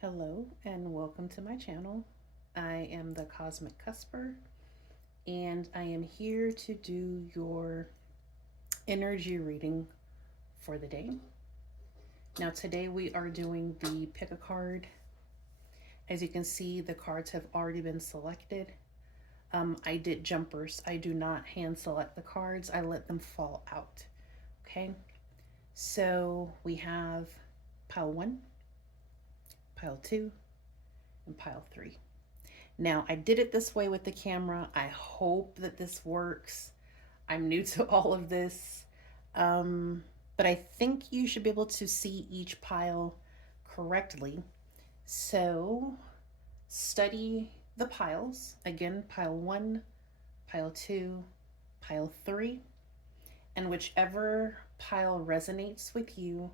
Hello and welcome to my channel. I am the Cosmic Cusper and I am here to do your energy reading for the day. Now, today we are doing the pick a card. As you can see, the cards have already been selected. I did jumpers. I do not hand select the cards, I let them fall out. Okay, so we have pile 1, pile 2, and pile 3. Now, I did it this way with the camera. I hope that this works. I'm new to all of this. But I think you should be able to see each pile correctly. So, study the piles. Again, pile 1, pile 2, pile 3. And whichever pile resonates with you,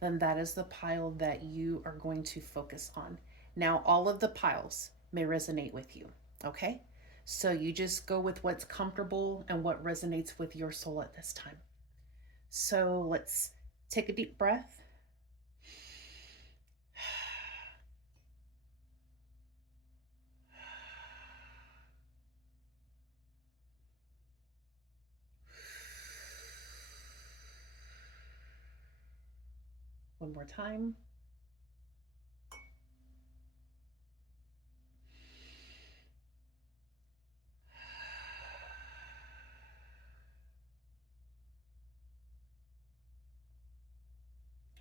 then that is the pile that you are going to focus on. Now, all of the piles may resonate with you, okay? So you just go with what's comfortable and what resonates with your soul at this time. So let's take a deep breath. One more time.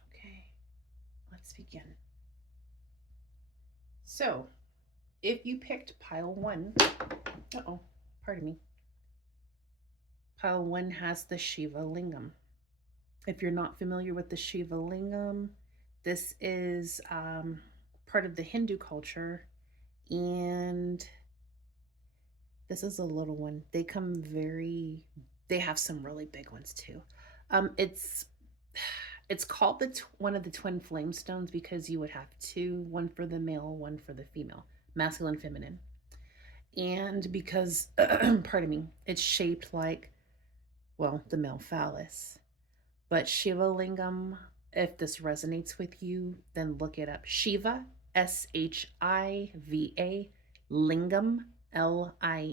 Okay, let's begin. So, if you picked pile 1, pardon me. Pile 1 has the Shiva Lingam. If you're not familiar with the Shiva Lingam, this is part of the Hindu culture, and this is a little one. They have some really big ones too. It's called one of the twin flame stones because you would have two, one for the male, one for the female, masculine, feminine. And because, pardon me, it's shaped like, well, the male phallus. But Shiva Lingam, if this resonates with you, then look it up. Shiva, Shiva, Lingam, Lingam.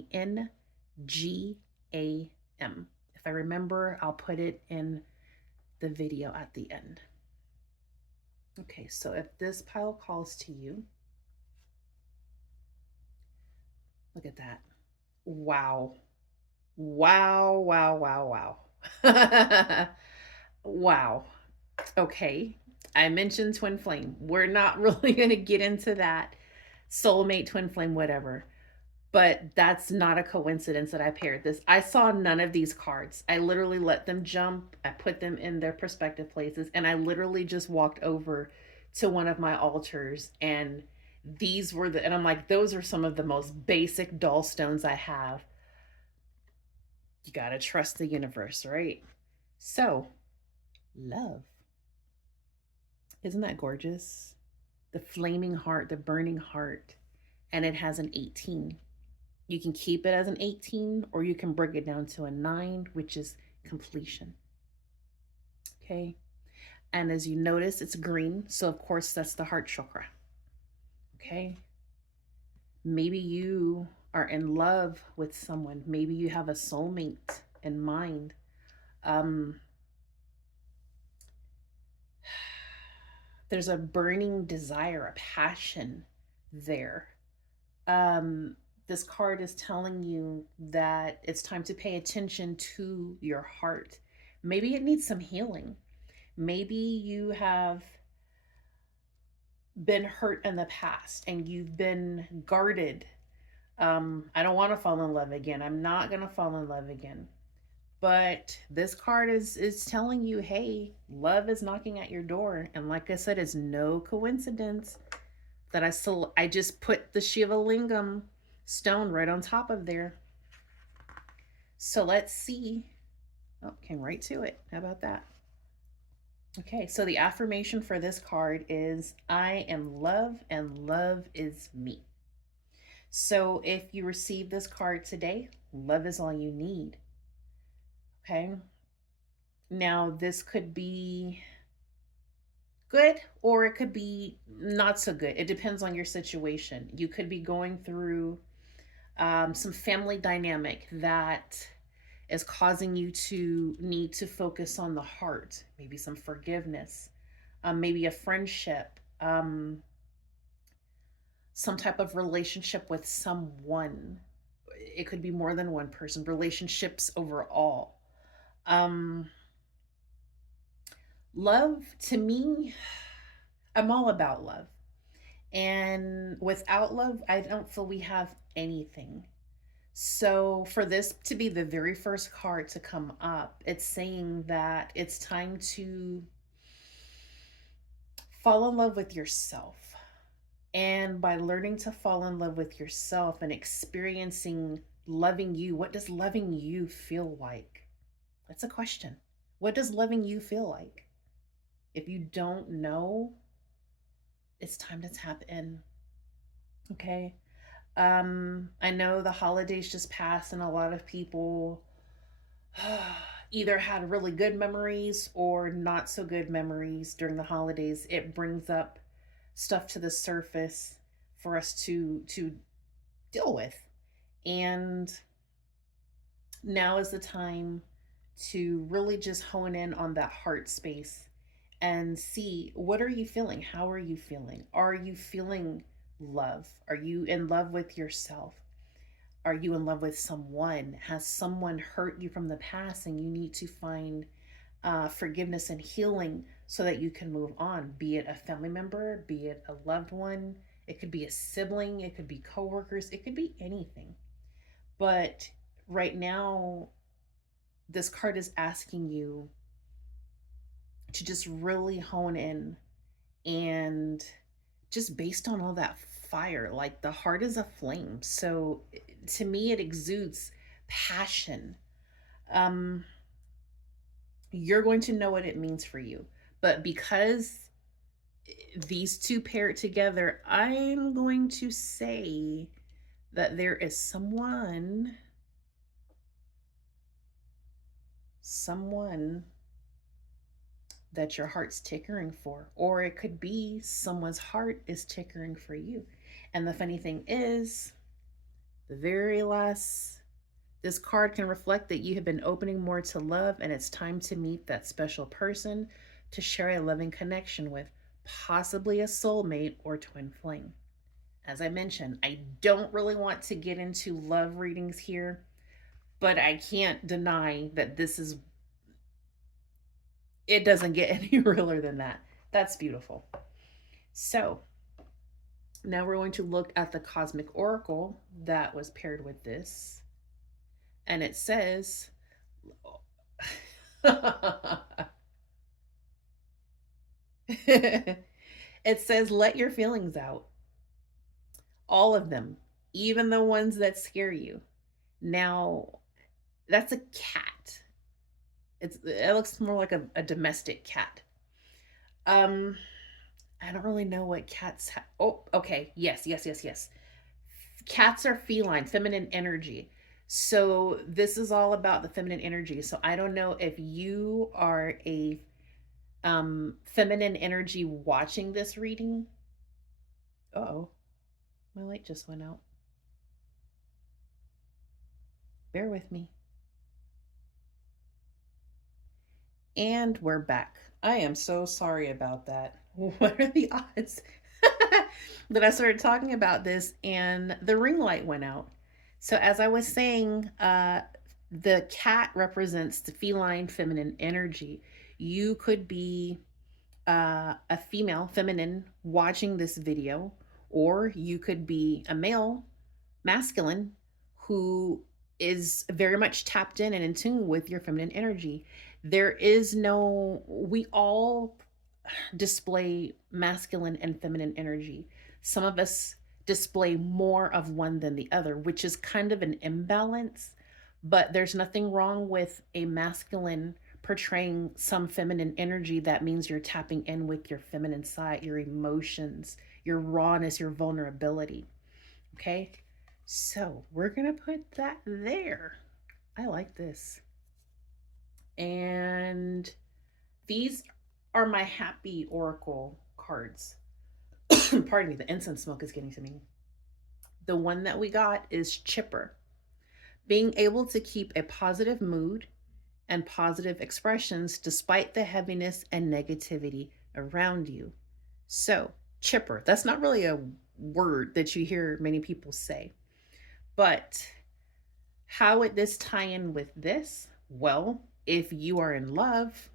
If I remember, I'll put it in the video at the end. Okay, so if this pile calls to you, look at that. Wow. Wow, wow, wow, wow. Wow. Okay. I mentioned twin flame. We're not really going to get into that. Soulmate, twin flame, whatever. But that's not a coincidence that I paired this. I saw none of these cards. I literally let them jump. I put them in their prospective places. And I literally just walked over to one of my altars. And and I'm like, those are some of the most basic doll stones I have. You got to trust the universe, right? So, love. Isn't that gorgeous? The flaming heart, the burning heart, and it has an 18. You can keep it as an 18 or you can break it down to a 9, which is completion. Okay. And as you notice, it's green. So, of course, that's the heart chakra. Okay. Maybe you are in love with someone. Maybe you have a soulmate in mind. There's a burning desire, a passion there. This card is telling you that it's time to pay attention to your heart. Maybe it needs some healing. Maybe you have been hurt in the past and you've been guarded. I don't want to fall in love again. I'm not going to fall in love again. But this card is telling you, hey, love is knocking at your door. And like I said, it's no coincidence that I just put the Shiva Lingam stone right on top of there. So let's see. Oh, came right to it. How about that? Okay, so the affirmation for this card is I am love and love is me. So if you receive this card today, love is all you need. Okay. Now, this could be good or it could be not so good. It depends on your situation. You could be going through some family dynamic that is causing you to need to focus on the heart, maybe some forgiveness, maybe a friendship, some type of relationship with someone. It could be more than one person, relationships overall. Um, Love to me, I'm all about love. And without love, I don't feel we have anything. So, for this to be the very first card to come up, it's saying that it's time to fall in love with yourself. And by learning to fall in love with yourself and experiencing loving you, what does loving you feel like? That's a question. What does loving you feel like? If you don't know, it's time to tap in. Okay. I know the holidays just passed, and a lot of people either had really good memories or not so good memories during the holidays. It brings up stuff to the surface for us to deal with. And now is the time to really just hone in on that heart space and see, what are you feeling? How are you feeling? Are you feeling love? Are you in love with yourself? Are you in love with someone? Has someone hurt you from the past and you need to find forgiveness and healing so that you can move on? Be it a family member, be it a loved one, it could be a sibling, it could be coworkers, it could be anything. But right now, this card is asking you to just really hone in, and just based on all that fire, like the heart is a flame. So to me, it exudes passion. Um, you're going to know what it means for you. But because these two pair together, I'm going to say that there is someone that your heart's tickering for, or it could be someone's heart is tickering for you. And the funny thing is, the very last, this card can reflect that you have been opening more to love, and it's time to meet that special person to share a loving connection with, possibly a soulmate or twin flame. As I mentioned, I don't really want to get into love readings here, but I can't deny that this is, it doesn't get any realer than that. That's beautiful. So, now we're going to look at the cosmic oracle that was paired with this. And it says, it says, let your feelings out. All of them, even the ones that scare you. Now, that's a cat. It looks more like a domestic cat. I don't really know what cats oh, okay. Yes. Cats are feline, feminine energy. So this is all about the feminine energy. So I don't know if you are a feminine energy watching this reading. Uh-oh. My light just went out. Bear with me. And we're back. I am so sorry about that. What are the odds that I started talking about this and the ring light went out? So, as I was saying, the cat represents the feline feminine energy. You could be a female feminine watching this video, or you could be a male masculine who is very much tapped in and in tune with your feminine energy. There is no, we all display masculine and feminine energy. Some of us display more of one than the other, which is kind of an imbalance, but there's nothing wrong with a masculine portraying some feminine energy. That means you're tapping in with your feminine side, your emotions, your rawness, your vulnerability. Okay? So we're going to put that there. I like this. And these are my happy oracle cards. Pardon me, the incense smoke is getting to me. The one that we got is chipper. Being able to keep a positive mood and positive expressions despite the heaviness and negativity around you. So, chipper, that's not really a word that you hear many people say. But how would this tie in with this? Well, if you are in love,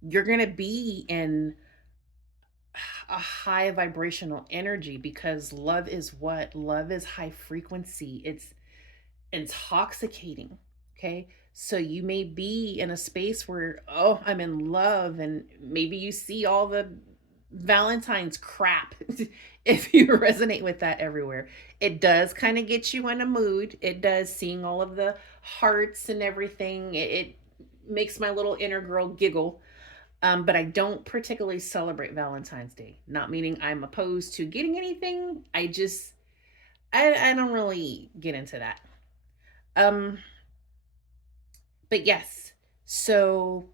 you're going to be in a high vibrational energy because love is what? Love is high frequency. It's intoxicating. Okay. So you may be in a space where, oh, I'm in love, and maybe you see all the Valentine's crap if you resonate with that everywhere. It does kind of get you in a mood. It does, seeing all of the hearts and everything. It makes my little inner girl giggle. But I don't particularly celebrate Valentine's Day. Not meaning I'm opposed to getting anything. I don't really get into that. Um, but yes, so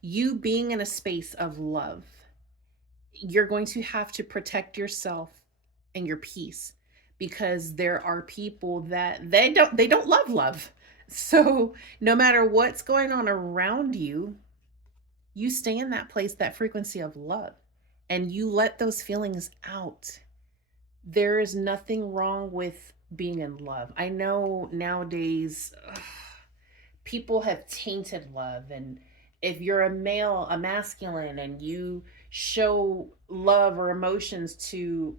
you being in a space of love, you're going to have to protect yourself and your peace, because there are people that they don't love. So no matter what's going on around you, you stay in that place, that frequency of love, and you let those feelings out. There is nothing wrong with being in love. I know nowadays, people have tainted love, and if you're a male, a masculine, and you show love or emotions to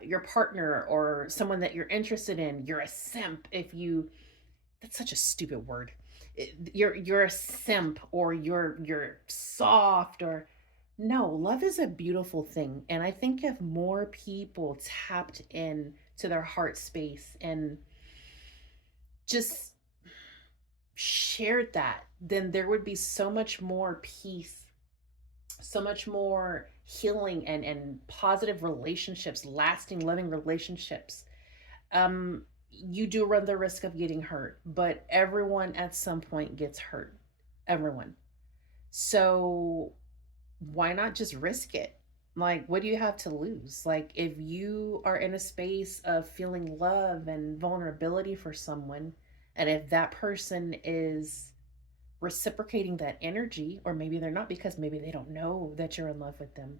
your partner or someone that you're interested in, you're a simp. If you, that's such a stupid word. You're a simp, or you're soft, or no, love is a beautiful thing. And I think if more people tapped in to their heart space and just shared that, then there would be so much more peace, so much more healing, and positive relationships, lasting, loving relationships. You do run the risk of getting hurt, but everyone at some point gets hurt. Everyone. So why not just risk it? Like, what do you have to lose? Like, if you are in a space of feeling love and vulnerability for someone, and if that person is reciprocating that energy, or maybe they're not, because maybe they don't know that you're in love with them,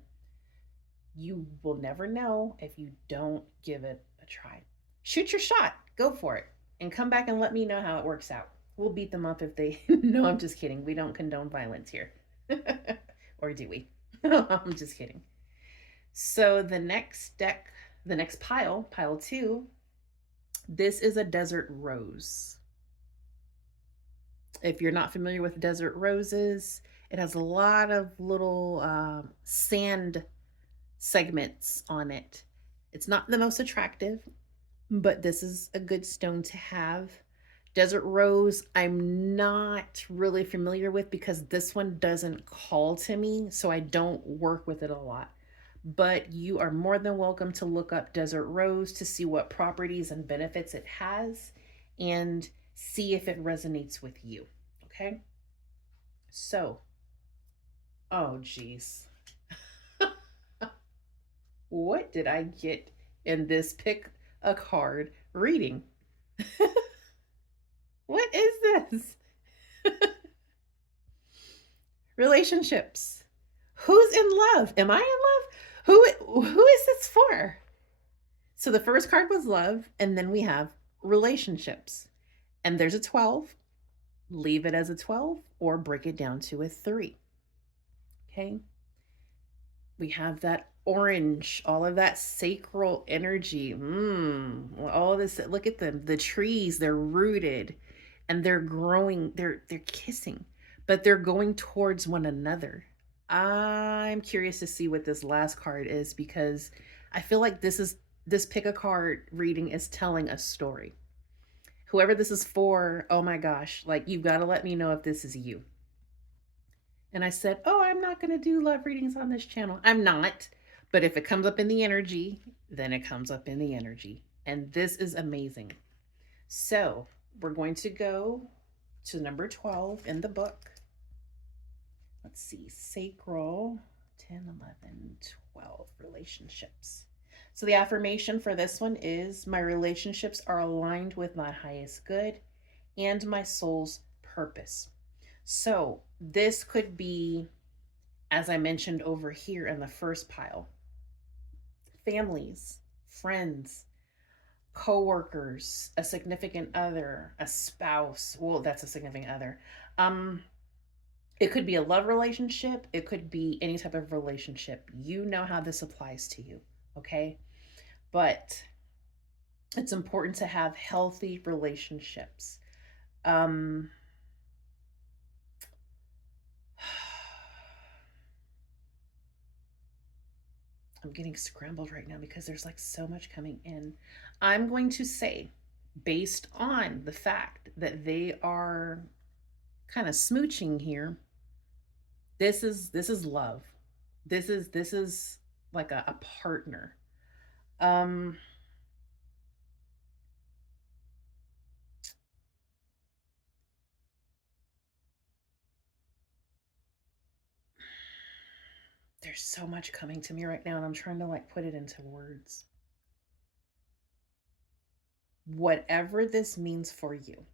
you will never know if you don't give it a try. Shoot your shot, go for it, and come back and let me know how it works out. We'll beat them up if they. No, I'm just kidding. We don't condone violence here. Or do we? I'm just kidding. So the next deck, the next pile, pile two, this is a desert rose. If you're not familiar with desert roses, it has a lot of little sand segments on it. It's not the most attractive, but this is a good stone to have. Desert rose, I'm not really familiar with because this one doesn't call to me, so I don't work with it a lot. But you are more than welcome to look up desert rose to see what properties and benefits it has and see if it resonates with you. Okay? So, oh geez. What did I get in this pick a card reading? What is this? Relationships. Who's in love? Am I in love? Who is this for? So the first card was love, and then we have relationships. And there's a 12. Leave it as a 12 or break it down to a 3. Okay? We have that orange, all of that sacral energy. All this, look at them. The trees, they're rooted and they're growing, they're kissing, but they're going towards one another. I'm curious to see what this last card is, because I feel like this pick a card reading is telling a story. Whoever this is for, oh my gosh, like, you've got to let me know if this is you. And I said, oh, I'm not going to do love readings on this channel. I'm not. But if it comes up in the energy, then it comes up in the energy. And this is amazing. So we're going to go to number 12 in the book. Let's see, sacral 10, 11, 12 relationships. So the affirmation for this one is my relationships are aligned with my highest good and my soul's purpose. So this could be, as I mentioned over here in the first pile, families, friends, co-workers, a significant other, a spouse. Well, that's a significant other. It could be a love relationship, it could be any type of relationship. You know how this applies to you, okay? But it's important to have healthy relationships. I'm getting scrambled right now because there's like so much coming in. I'm going to say, based on the fact that they are kind of smooching here, this is love. This is like a partner. Um there's so much coming to me right now and I'm trying to like put it into words. Whatever this means for you,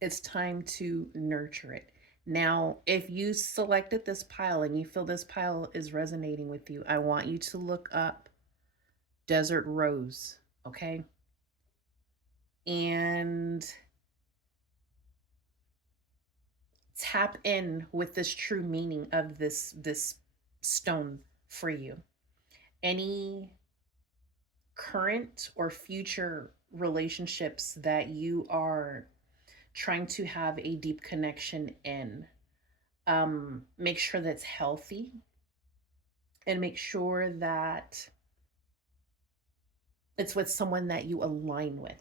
it's time to nurture it. Now, if you selected this pile and you feel this pile is resonating with you, I want you to look up Desert Rose, okay? And tap in with this true meaning of this stone for you. Any current or future relationships that you are trying to have a deep connection in, make sure that's healthy and make sure that it's with someone that you align with.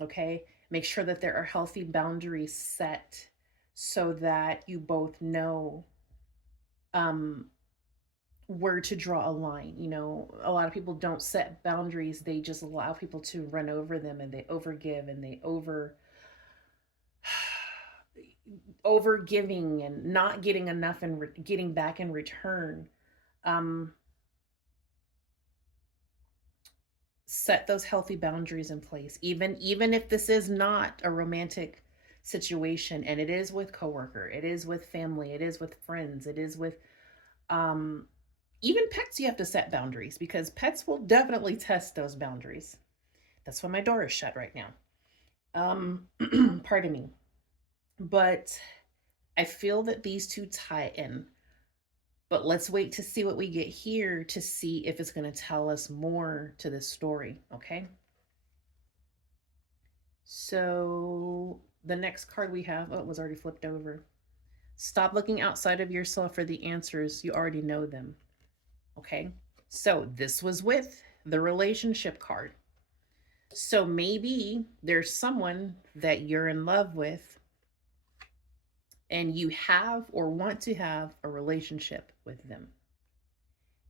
Okay, make sure that there are healthy boundaries set so that you both know um where to draw a line. You know, a lot of people don't set boundaries, they just allow people to run over them, and they overgive and they over giving and not getting enough and getting back in return. um Set those healthy boundaries in place, even if this is not a romantic situation, and it is with coworker, it is with family, it is with friends, it is with um even pets. You have to set boundaries because pets will definitely test those boundaries. That's why my door is shut right now. Pardon me. But I feel that these two tie in. But let's wait to see what we get here to see if it's going to tell us more to this story, okay? So the next card we have, oh, it was already flipped over. Stop looking outside of yourself for the answers. You already know them, okay? So this was with the relationship card. So maybe there's someone that you're in love with and you have or want to have a relationship with them.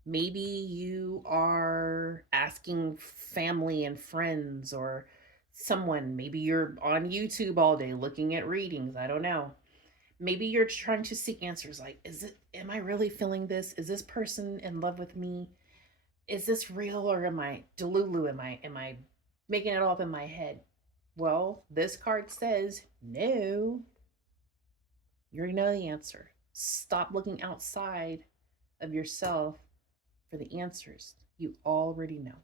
Maybe you are asking family and friends or someone. Maybe you're on YouTube all day looking at readings. I don't know. Maybe you're trying to seek answers like, am I really feeling this? Is this person in love with me? Is this real, or am I delulu? Am I making it all up in my head? Well, this card says no. You already know the answer. Stop looking outside of yourself for the answers. You already know.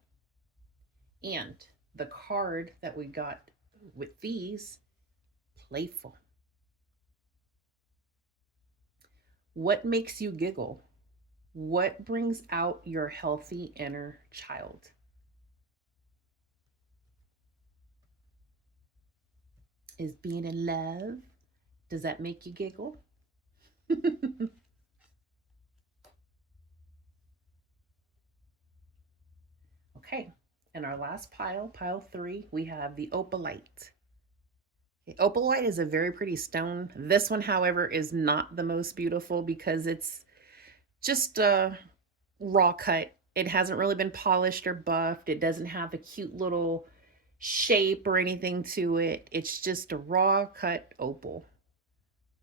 And the card that we got with these, playful. What makes you giggle? What brings out your healthy inner child? Is being in love, does that make you giggle? Okay, in our last pile, pile 3, we have the opalite. Okay, opalite is a very pretty stone. This one, however, is not the most beautiful because it's just a raw cut. It hasn't really been polished or buffed. It doesn't have a cute little shape or anything to it. It's just a raw cut opal.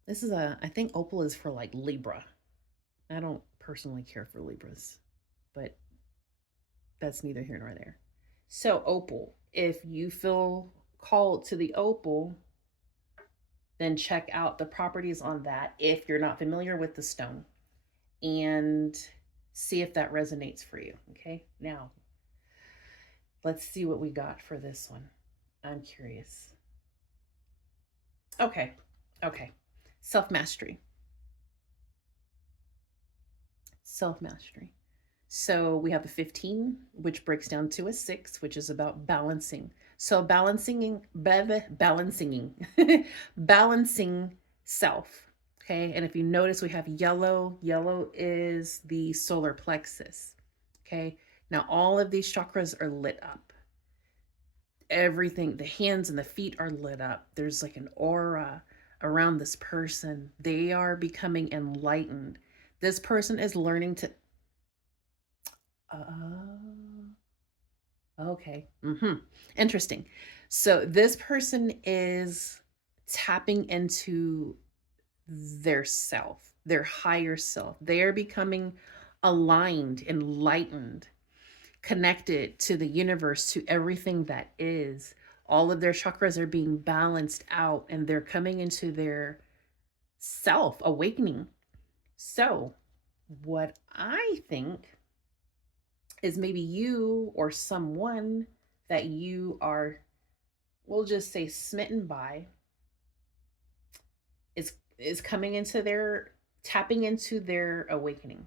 This is I think opal is for like Libra. I don't personally care for Libras, but that's neither here nor there. So, opal, if you feel called to the opal, then check out the properties on that if you're not familiar with the stone and see if that resonates for you. Okay, now let's see what we got for this one. I'm curious. Okay, okay. Self mastery. Self mastery. So we have a 15, which breaks down to a 6, which is about balancing. So balancing, balancing self. Okay. And if you notice, we have yellow. Yellow is the solar plexus. Okay. Now, all of these chakras are lit up. Everything, the hands and the feet are lit up. There's like an aura around this person. They are becoming enlightened. This person is learning to okay. Interesting. So this person is tapping into their self, their higher self. They are becoming aligned, enlightened, connected to the universe, to everything that is. All of their chakras are being balanced out and they're coming into their self, awakening. So, what I think is maybe you or someone that you are, we'll just say, smitten by is coming into their, tapping into their awakening.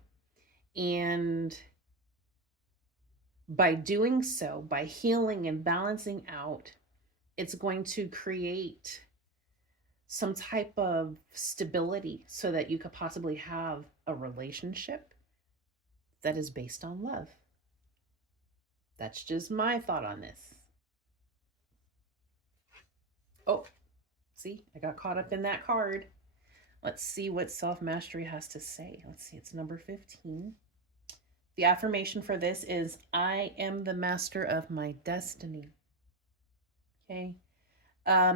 And by doing so, by healing and balancing out, it's going to create some type of stability so that you could possibly have a relationship that is based on love. That's just my thought on this. Oh, see, I got caught up in that card. Let's see what self mastery has to say. Let's see, it's number 15. The affirmation for this is I am the master of my destiny. Okay.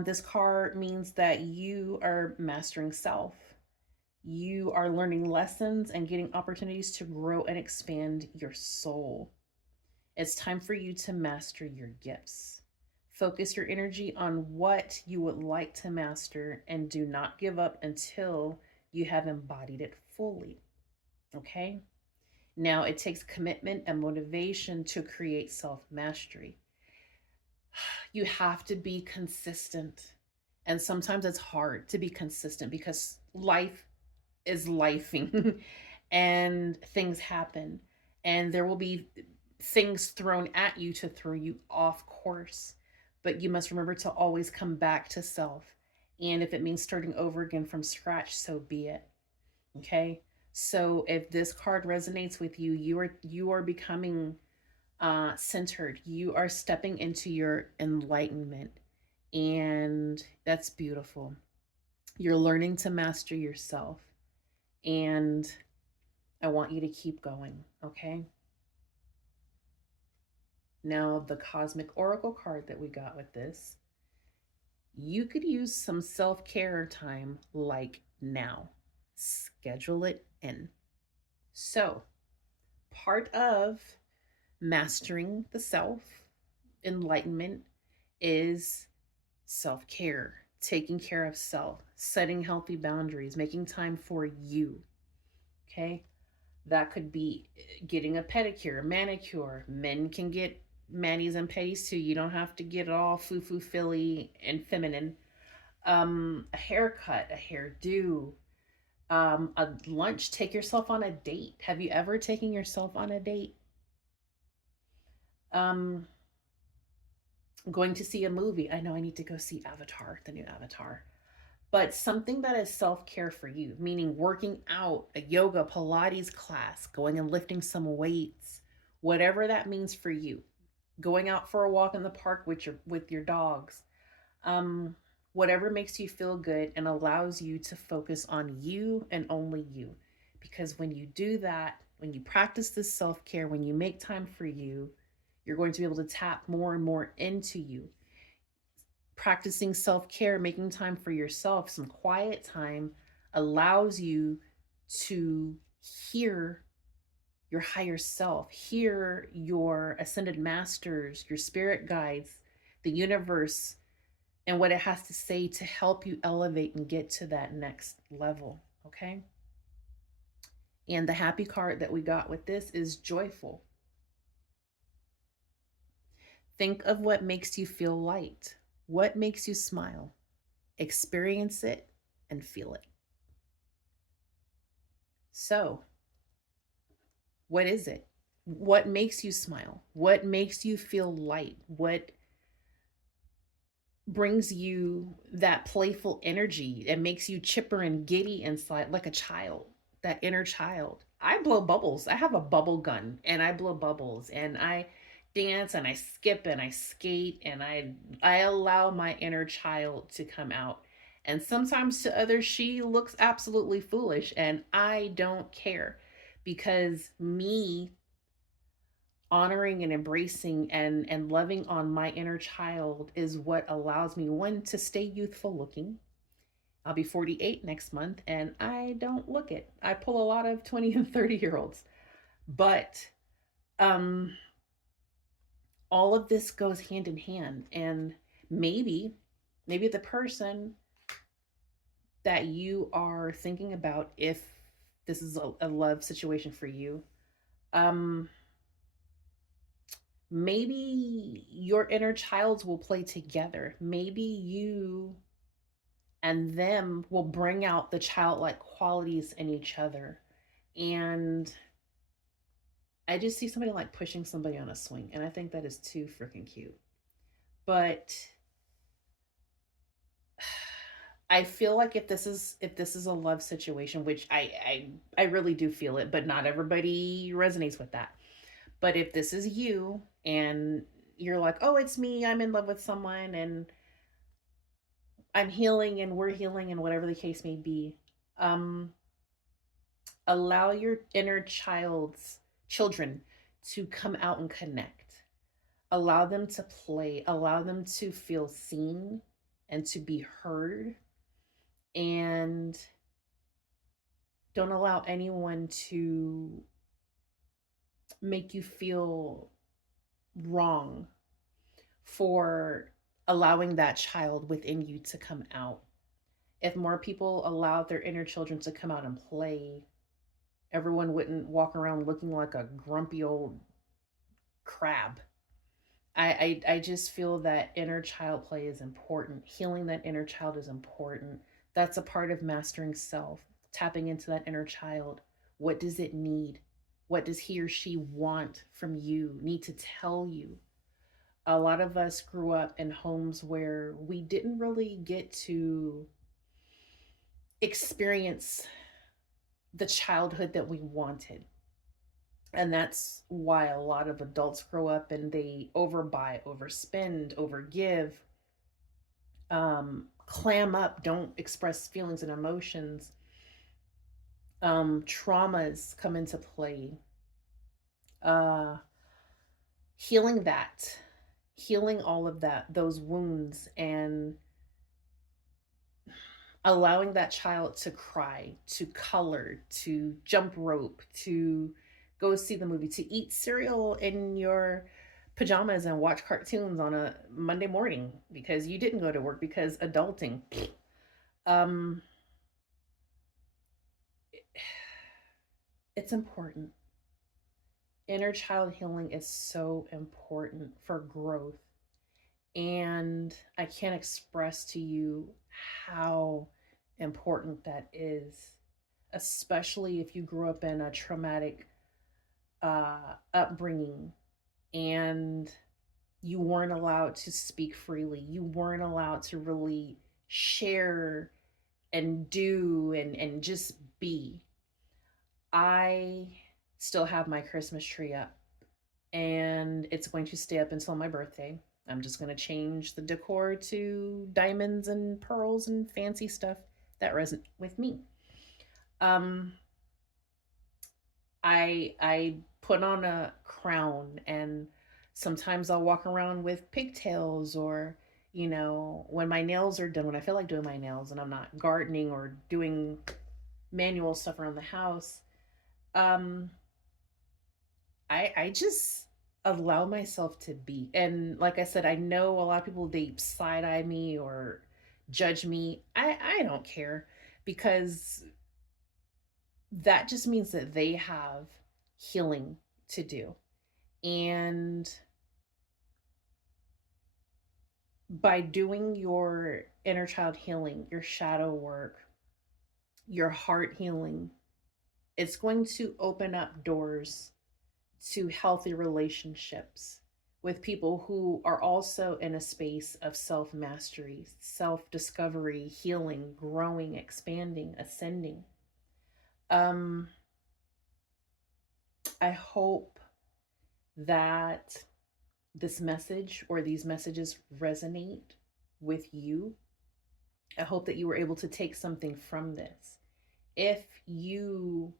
This card means that you are mastering self. You are learning lessons and getting opportunities to grow and expand your soul. It's time for you to master your gifts. Focus your energy on what you would like to master and do not give up until you have embodied it fully. Okay? Now, it takes commitment and motivation to create self mastery. You have to be consistent. And sometimes it's hard to be consistent because life is lifing and things happen. And there will be things thrown at you to throw you off course. But you must remember to always come back to self. And if it means starting over again from scratch, so be it. Okay? So if this card resonates with you, you are becoming centered. You are stepping into your enlightenment. And that's beautiful. You're learning to master yourself. And I want you to keep going, okay? Now, the Cosmic Oracle card that we got with this, you could use some self-care time like now. Schedule it in. So, part of mastering the self, enlightenment, is self-care, taking care of self, setting healthy boundaries, making time for you. Okay? That could be getting a pedicure, manicure. Men can get manis and pedis too. You don't have to get it all foo-foo filly and feminine. A haircut, a hairdo, a lunch. Take yourself on a date. Have you ever taken yourself on a date? Going to see a movie. I know I need to go see Avatar, the new Avatar. But something that is self-care for you, meaning working out, a yoga, Pilates class, going and lifting some weights, whatever that means for you. Going out for a walk in the park with your dogs. Whatever makes you feel good and allows you to focus on you and only you. Because when you do that, when you practice this self-care, when you make time for you, you're going to be able to tap more and more into you. Practicing self-care, making time for yourself, some quiet time allows you to hear your higher self, hear your ascended masters, your spirit guides, the universe, and what it has to say to help you elevate and get to that next level. Okay. And the happy card that we got with this is joyful. Think of what makes you feel light, what makes you smile. Experience it and feel it. So, what is it? What makes you smile? What makes you feel light? What brings you that playful energy and makes you chipper and giddy inside like a child, that inner child? I blow bubbles. I have a bubble gun and I blow bubbles and I dance and I skip and I skate and I allow my inner child to come out. And sometimes to others she looks absolutely foolish and I don't care, because me honoring and embracing and loving on my inner child is what allows me, one, to stay youthful looking. I'll be 48 next month and I don't look it. I pull a lot of 20 and 30-year olds. But um all of this goes hand in hand, and maybe the person that you are thinking about, if this is a love situation for you, um maybe your inner childs will play together. Maybe you and them will bring out the childlike qualities in each other. And I just see somebody like pushing somebody on a swing, and I think that is too freaking cute. But I feel like if this is a love situation, which I really do feel it, but not everybody resonates with that. But if this is you and you're like, oh, it's me, I'm in love with someone and I'm healing and we're healing and whatever the case may be, um, allow your inner child's children to come out and connect. Allow them to play, allow them to feel seen and to be heard. And don't allow anyone to make you feel wrong for allowing that child within you to come out. If more people allowed their inner children to come out and play, everyone wouldn't walk around looking like a grumpy old crab. I just feel that inner child play is important. Healing that inner child is important. That's a part of mastering self, tapping into that inner child. What does it need? What does he or she want from you, need to tell you? A lot of us grew up in homes where we didn't really get to experience the childhood that we wanted. And that's why a lot of adults grow up and they overbuy, overspend, overgive, clam up, don't express feelings and emotions. Traumas come into play. Uh, Healing that, healing all of that, those wounds, and allowing that child to cry, to color, to jump rope, to go see the movie, to eat cereal in your pajamas and watch cartoons on a Monday morning because you didn't go to work, because adulting. um it's important. Inner child healing is so important for growth, and I can't express to you how important that is, especially if you grew up in a traumatic upbringing and you weren't allowed to speak freely. You weren't allowed to really share and do and just be. I still have my Christmas tree up and it's going to stay up until my birthday. I'm just going to change the decor to diamonds and pearls and fancy stuff that resonate with me. Um, I put on a crown and sometimes I'll walk around with pigtails or You know, when my nails are done, when I feel like doing my nails and I'm not gardening or doing manual stuff around the house, um, I just allow myself to be. And like I said, I know a lot of people, they side eye me or judge me. I don't care, because that just means that they have healing to do. And by doing your inner child healing, your shadow work, your heart healing, it's going to open up doors to healthy relationships with people who are also in a space of self mastery, self discovery, healing, growing, expanding, ascending. Um, I hope that this message or these messages resonate with you. I hope that you were able to take something from this. If you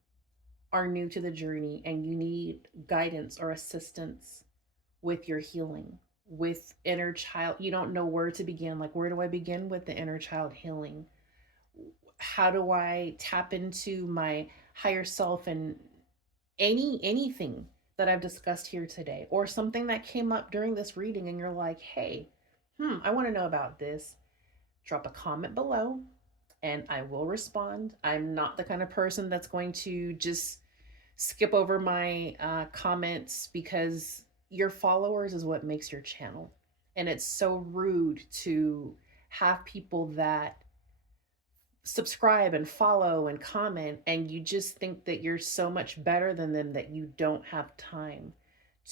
are new to the journey and you need guidance or assistance with your healing, with inner child, you don't know where to begin. Like, where do I begin with the inner child healing? How do I tap into my higher self and anything that I've discussed here today, or something that came up during this reading and you're like, hey, I want to know about this, drop a comment below and I will respond. I'm not the kind of person that's going to just skip over my comments, because your followers is what makes your channel. And it's so rude to have people that subscribe and follow and comment, and you just think that you're so much better than them that you don't have time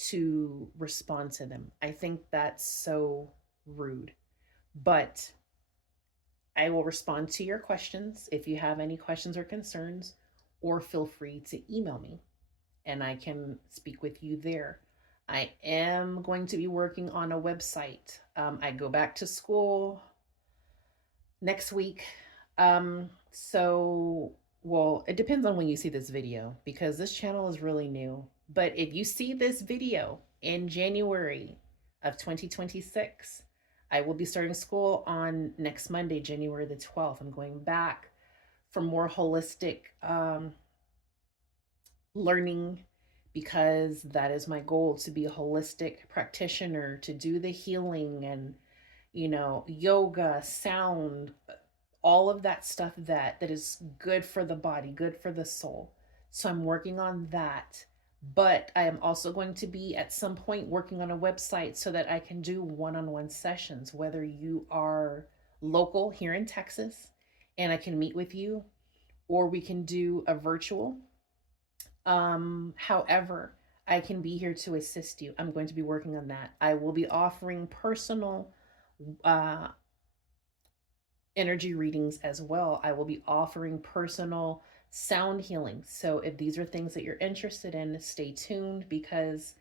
to respond to them. I think that's so rude. But I will respond to your questions if you have any questions or concerns, or feel free to email me and I can speak with you there. I am going to be working on a website. I go back to school next week. So, well, it depends on when you see this video, because this channel is really new. But if you see this video in January of 2026, I will be starting school on next Monday, January the 12th. I'm going back for more holistic learning, because that is my goal, to be a holistic practitioner, to do the healing and, you know, yoga, sound, all of that stuff that is good for the body, good for the soul. So I'm working on that. But I am also going to be at some point working on a website so that I can do one-on-one sessions, whether you are local here in Texas and I can meet with you, or we can do a virtual. However, I can be here to assist you. I'm going to be working on that. I will be offering personal uh, energy readings as well. I will be offering personal sound healing. So if these are things that you're interested in, stay tuned, because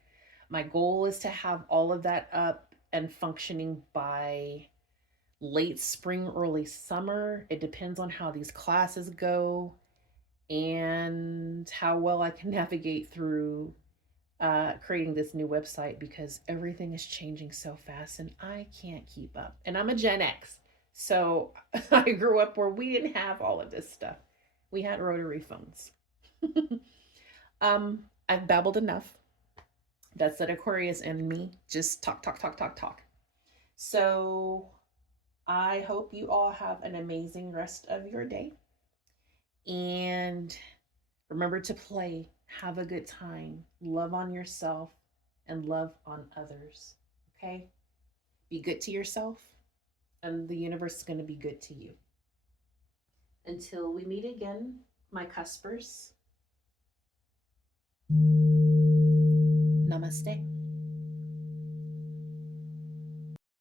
my goal is to have all of that up and functioning by late spring, early summer. It depends on how these classes go and how well I can navigate through creating this new website, because everything is changing so fast and I can't keep up. And I'm a Gen X. So I grew up where we didn't have all of this stuff. We had rotary phones. I've babbled enough. That's that Aquarius in me. Just talk, talk, talk, talk, talk. So I hope you all have an amazing rest of your day. And remember to play, have a good time, love on yourself, and love on others. Okay? Be good to yourself, and the universe is going to be good to you. Until we meet again, my cuspers, namaste.